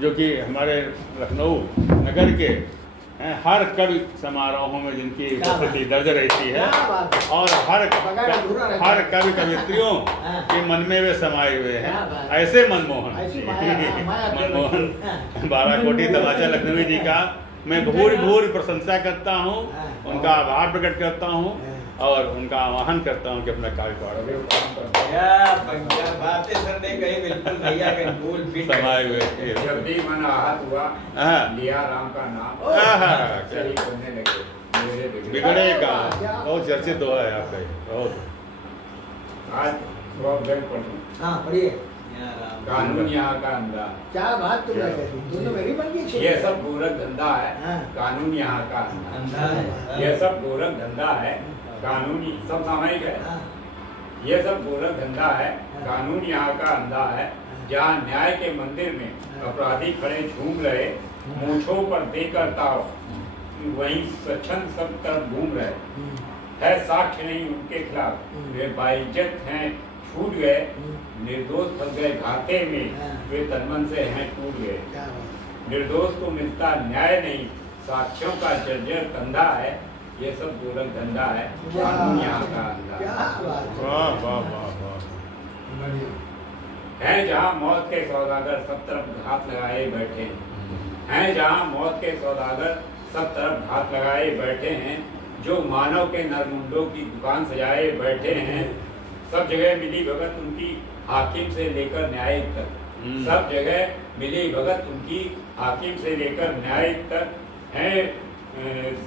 जो कि हमारे लखनऊ नगर के हर कवि समारोहों में जिनकी उपस्थिति दर्ज रहती है और हर कवि कवित्रियों के मन में वे समाये हुए हैं। ऐसे मनमोहन मनमोहन बाराकोटी तमाचा लखनवी जी का मैं भूरी प्रशंसा करता हूँ, उनका आभार प्रकट करता हूँ और उनका आह्वान करता हूँ कि अपना कार्य समाये हुए। जब भी मन आहत हुआ लिया राम का नाम बिगड़े का बहुत चर्चित हुआ है आपका बहुत। आज पढ़िए कानून यहाँ का अंधा। क्या बात तुमने कही, दोनों मेरी बन गई। ये सब गोरख धंधा है, कानून यहाँ का अंधा है। ये सब गोरख धंधा है, कानूनी सब सामयिक है। ये सब गोरख धंधा है, कानून यहाँ का अंधा है। जहाँ न्याय के मंदिर में अपराधी खड़े झूम रहे, मूंछों पर देकर ताव, वहीं स्वच्छंद सब तरफ घूम रहे। है साक्ष्य नहीं उनके खिलाफ, वे बाइज्जत हैं छूट गए, निर्दोष फंस गए घाटे में, वे तनमन से हैं टूट गए। निर्दोष को मिलता न्याय नहीं, साक्ष्यों का जर्जर कंधा है। ये सब गोरख धंधा है, कानून यहाँ का अंधा है। जहाँ मौत के सौदागर सब तरफ घात लगाए बैठे हैं, जहाँ मौत के सौदागर सब तरफ घात लगाए बैठे हैं। जो मानव के नरमुंडों की दुकान सजाए बैठे हैं, सब जगह मिली भगत उनकी हाकिम से लेकर न्यायिक तक। सब जगह मिली भगत उनकी हाकिम से लेकर न्यायिक तक है।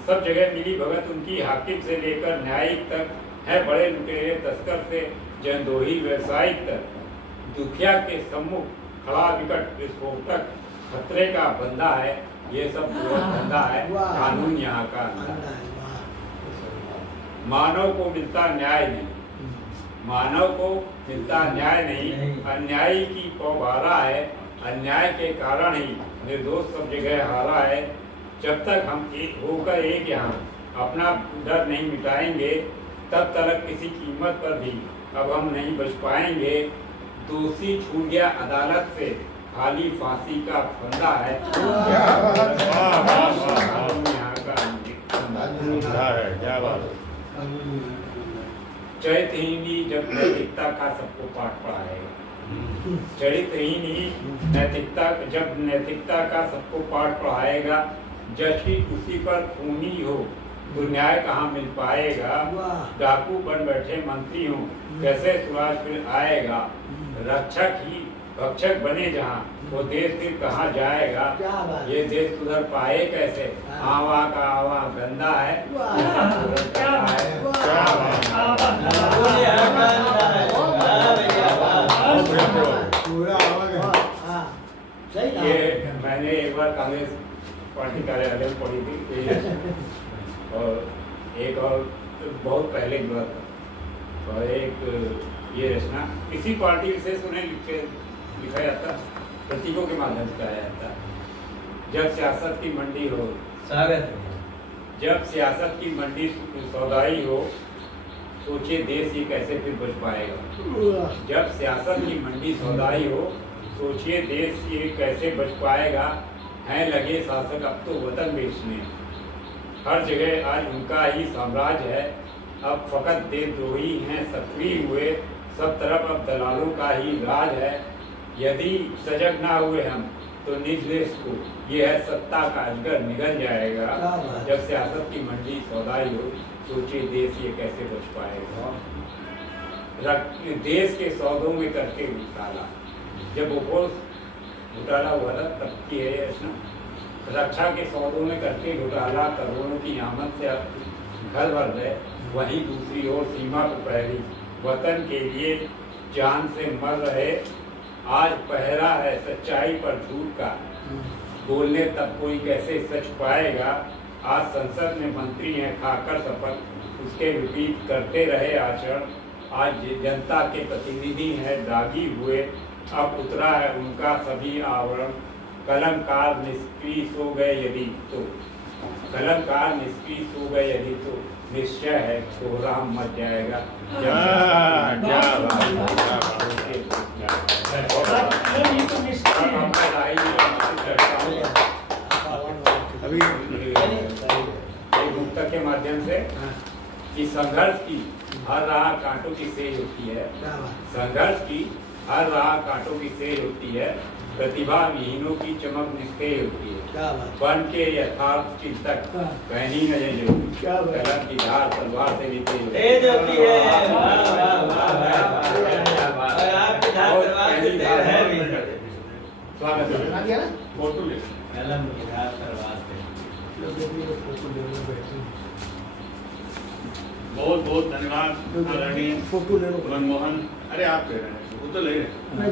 सब जगह मिली भगत उनकी हाकिम से लेकर न्यायिक तक है। बड़े लुटेरे तस्कर से जंदोही व्यवसायिक तक, दुखिया के सम्मुख खड़ा विकट विस्फोटक खतरे का बंदा है। ये सब धंधा है, कानून यहाँ का अंधा है। मानव को मिलता न्याय नहीं, मानव को मिलता न्याय नहीं। अन्यायी की पौबारा है, अन्याय के कारण ही निर्दोष सब जगह हारा है। जब तक हम एक होकर एक यहाँ अपना डर नहीं मिटाएंगे, तब तक किसी कीमत पर भी अब हम नहीं बच पाएंगे। दोषी छूट गया अदालत से, खाली फांसी का फंदा है। क्या बात। चरित्रहीनी जब नैतिकता का सबको पाठ पढ़ाएगा, चरित्रहीनी नैतिकता जब नैतिकता का सबको पाठ पढ़ाएगा। जज की कुर्सी पर खूनी हो तो न्याय कहाँ मिल पाएगा। डाकू बन बैठे मंत्री हो, कैसे सुराज फिर आएगा। रक्षक ही भक्षक बने जहाँ, वो देश फिर कहाँ जाएगा। ये देश सुधर पाए कैसे, आवा का आवा गंदा है। ये मैंने एक बार कांग्रेस पार्टी कार्यालय में पढ़ी थी और एक और बहुत पहले की बात था। और एक ये रचना किसी पार्टी विशेष उन्हें लिखा जाता, प्रतीकों के माध्यम से कहा जाता। जब सियासत की मंडी हो, जब सियासत की मंडी सौदाई हो, सोचिए देश ये कैसे फिर बच पाएगा। जब सियासत की मंडी सौदाई हो, सोचिए देश ये कैसे बच पाएगा। हैं लगे शासक अब तो वतन बेचने, हर जगह आज उनका ही साम्राज्य है। अब फकत देशद्रोही हैं सक्रिय हुए, सब तरफ अब दलालों का ही राज है। यदि सजग ना हुए हम तो निज देश को ये है सत्ता का अजगर निगल जाएगा। जब सियासत की मंडी सौदाई हो, सोचिए देश ये कैसे बच पाएगा। देश के सौदों में करके घोटाला, जब वो घोटाला हुआ था तब की है रचना। रक्षा के सौदों में करके घोटाला, करोड़ों की आमद से घर भर गए। वहीं दूसरी ओर सीमा पर प्रहरी वतन के लिए जान से मर रहे। आज पहरा है सच्चाई पर झूठ का, बोलने तब कोई कैसे सच पाएगा। आज संसद में मंत्री हैं खाकर शपथ, उसके विपरीत करते रहे आचरण। आज जनता के प्रतिनिधि हैं दागी हुए, अब उतरा है उनका सभी आवरण। कलमकार निष्क्रिय सो गए यदि तो, कलमकार निष्क्रिय सो गए यदि तो, निश्चय है कोहराम मच जाएगा। माध्यम से कि संघर्ष की हर राह कांटों की सेज होती है, संघर्ष की हर राह कांटों की सेज होती है, प्रतिभा विहीनों की चमक निष्क्रिय होती है, बन के यथार्थ चिंतक कहनी न जो कलम की धार तलवार से भी तेज होती है। स्वागत है। फोटो ले कलम की धार तलवार से। बहुत बहुत धन्यवाद आदरणीय फोटो ले लो। मनमोहन। अरे आप कह रहे हैं वो तो ले रहे हैं। मैं